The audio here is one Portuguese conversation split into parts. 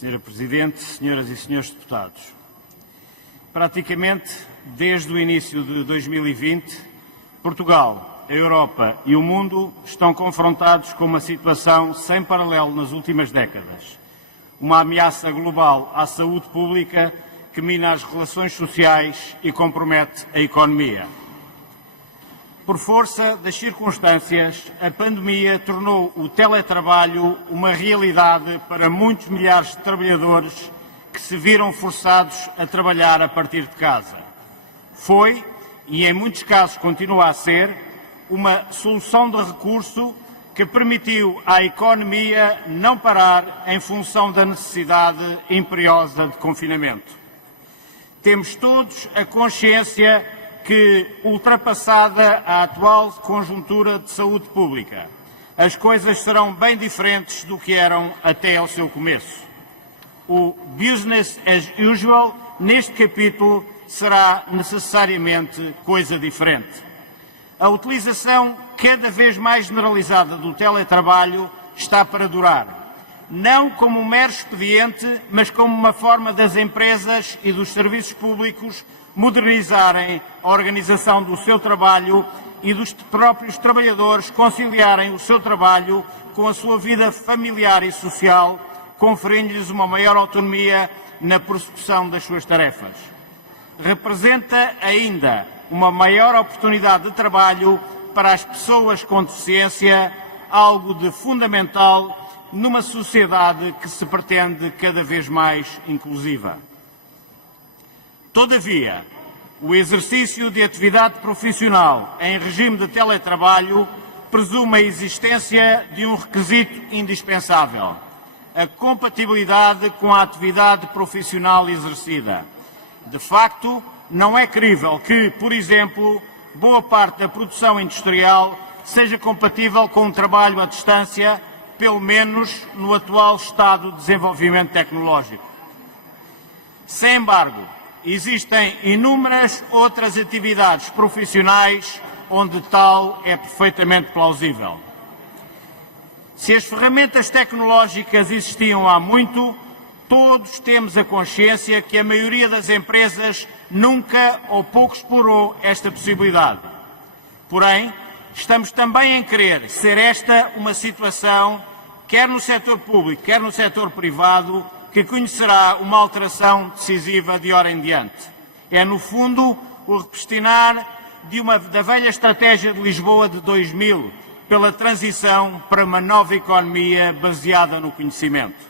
Senhora Presidente, senhoras e senhores deputados, praticamente desde o início de 2020, Portugal, a Europa e o mundo estão confrontados com uma situação sem paralelo nas últimas décadas. Uma ameaça global à saúde pública que mina as relações sociais e compromete a economia. Por força das circunstâncias, a pandemia tornou o teletrabalho uma realidade para muitos milhares de trabalhadores que se viram forçados a trabalhar a partir de casa. Foi, e em muitos casos continua a ser, uma solução de recurso que permitiu à economia não parar em função da necessidade imperiosa de confinamento. Temos todos a consciência que, ultrapassada a atual conjuntura de saúde pública, as coisas serão bem diferentes do que eram até ao seu começo. O business as usual, neste capítulo, será necessariamente coisa diferente. A utilização cada vez mais generalizada do teletrabalho está para durar. Não como um mero expediente, mas como uma forma das empresas e dos serviços públicos modernizarem a organização do seu trabalho e dos próprios trabalhadores conciliarem o seu trabalho com a sua vida familiar e social, conferindo-lhes uma maior autonomia na prossecução das suas tarefas. Representa ainda uma maior oportunidade de trabalho para as pessoas com deficiência, algo de fundamental numa sociedade que se pretende cada vez mais inclusiva. Todavia, o exercício de atividade profissional em regime de teletrabalho presume a existência de um requisito indispensável: a compatibilidade com a atividade profissional exercida. De facto, não é crível que, por exemplo, boa parte da produção industrial seja compatível com um trabalho à distância, pelo menos no atual estado de desenvolvimento tecnológico. Sem embargo, existem inúmeras outras atividades profissionais onde tal é perfeitamente plausível. Se as ferramentas tecnológicas existiam há muito, todos temos a consciência que a maioria das empresas nunca ou pouco explorou esta possibilidade. Porém, estamos também em querer ser esta uma situação, quer no setor público, quer no setor privado, que conhecerá uma alteração decisiva de hora em diante. É, no fundo, o repestinar da velha estratégia de Lisboa de 2000, pela transição para uma nova economia baseada no conhecimento.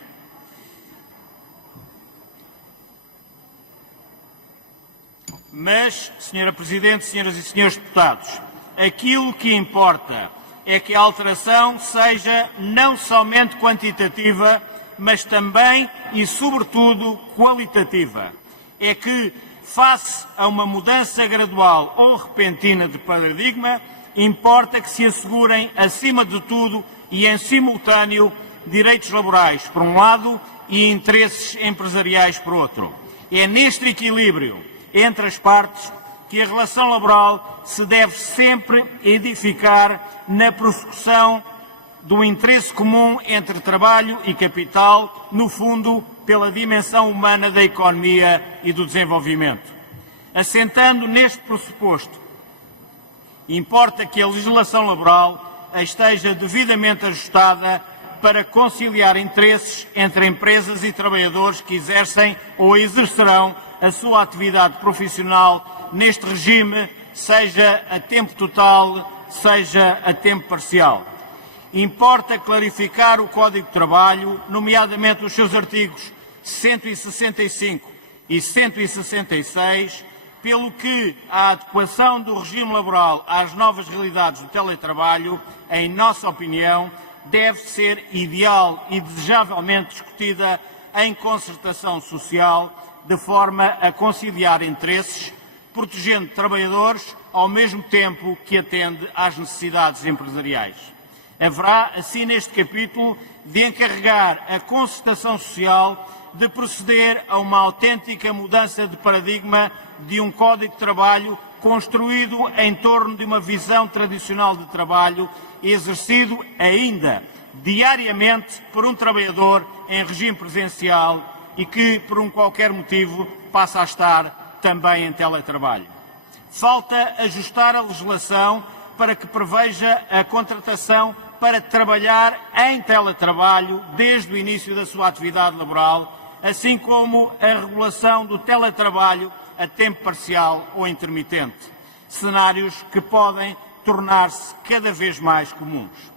Mas, Senhora Presidente, senhoras e senhores deputados, aquilo que importa é que a alteração seja não somente quantitativa, mas também e, sobretudo, qualitativa. É que, face a uma mudança gradual ou repentina de paradigma, importa que se assegurem, acima de tudo e em simultâneo, direitos laborais, por um lado, e interesses empresariais, por outro. É neste equilíbrio entre as partes que a relação laboral se deve sempre edificar na prossecução do interesse comum entre trabalho e capital, no fundo, pela dimensão humana da economia e do desenvolvimento. Assentando neste pressuposto, importa que a legislação laboral esteja devidamente ajustada para conciliar interesses entre empresas e trabalhadores que exercem ou exercerão a sua atividade profissional neste regime, seja a tempo total, seja a tempo parcial. Importa clarificar o Código de Trabalho, nomeadamente os seus artigos 165 e 166, pelo que a adequação do regime laboral às novas realidades do teletrabalho, em nossa opinião, deve ser ideal e desejavelmente discutida em concertação social, de forma a conciliar interesses, protegendo trabalhadores ao mesmo tempo que atende às necessidades empresariais. Haverá, assim, neste capítulo, de encarregar a concertação social de proceder a uma autêntica mudança de paradigma de um Código de Trabalho construído em torno de uma visão tradicional de trabalho, exercido ainda diariamente por um trabalhador em regime presencial e que, por um qualquer motivo, passa a estar também em teletrabalho. Falta ajustar a legislação para que preveja a contratação para trabalhar em teletrabalho desde o início da sua atividade laboral, assim como a regulação do teletrabalho a tempo parcial ou intermitente, cenários que podem tornar-se cada vez mais comuns.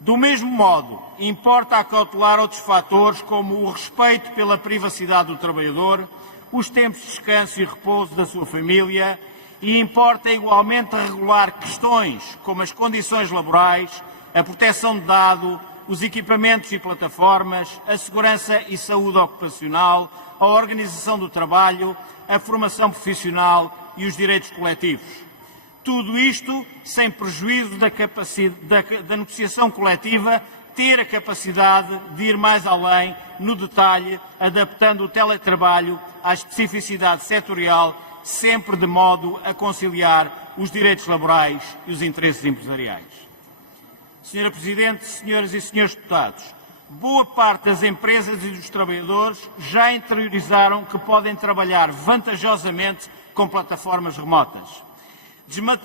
Do mesmo modo, importa acautelar outros fatores como o respeito pela privacidade do trabalhador, os tempos de descanso e repouso da sua família, e importa igualmente regular questões como as condições laborais, a proteção de dados, os equipamentos e plataformas, a segurança e saúde ocupacional, a organização do trabalho, a formação profissional e os direitos coletivos. Tudo isto sem prejuízo da negociação coletiva ter a capacidade de ir mais além no detalhe, adaptando o teletrabalho à especificidade setorial, sempre de modo a conciliar os direitos laborais e os interesses empresariais. Senhora Presidente, senhoras e senhores deputados, boa parte das empresas e dos trabalhadores já interiorizaram que podem trabalhar vantajosamente com plataformas remotas.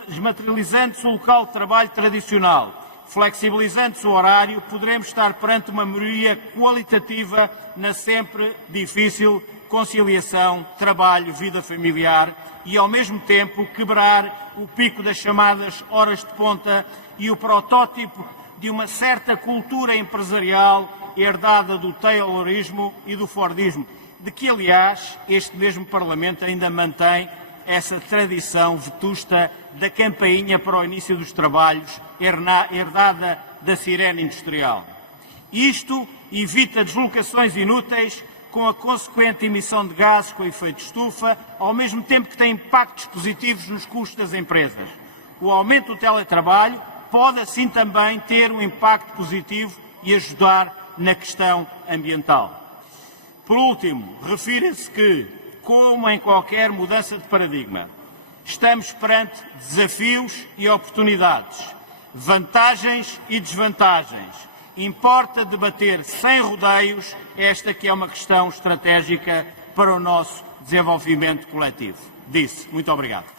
Desmaterializando-se o local de trabalho tradicional, flexibilizando-se o horário, poderemos estar perante uma melhoria qualitativa na sempre difícil conciliação trabalho-vida familiar e, ao mesmo tempo, quebrar o pico das chamadas horas de ponta e o protótipo de uma certa cultura empresarial herdada do Taylorismo e do Fordismo, de que, aliás, este mesmo Parlamento ainda mantém essa tradição vetusta da campainha para o início dos trabalhos, herdada da sirene industrial. Isto evita deslocações inúteis, com a consequente emissão de gases com efeito de estufa, ao mesmo tempo que tem impactos positivos nos custos das empresas. O aumento do teletrabalho pode, assim, também ter um impacto positivo e ajudar na questão ambiental. Por último, refira-se que, como em qualquer mudança de paradigma, estamos perante desafios e oportunidades, vantagens e desvantagens. Importa debater sem rodeios esta que é uma questão estratégica para o nosso desenvolvimento coletivo. Disse. Muito obrigado.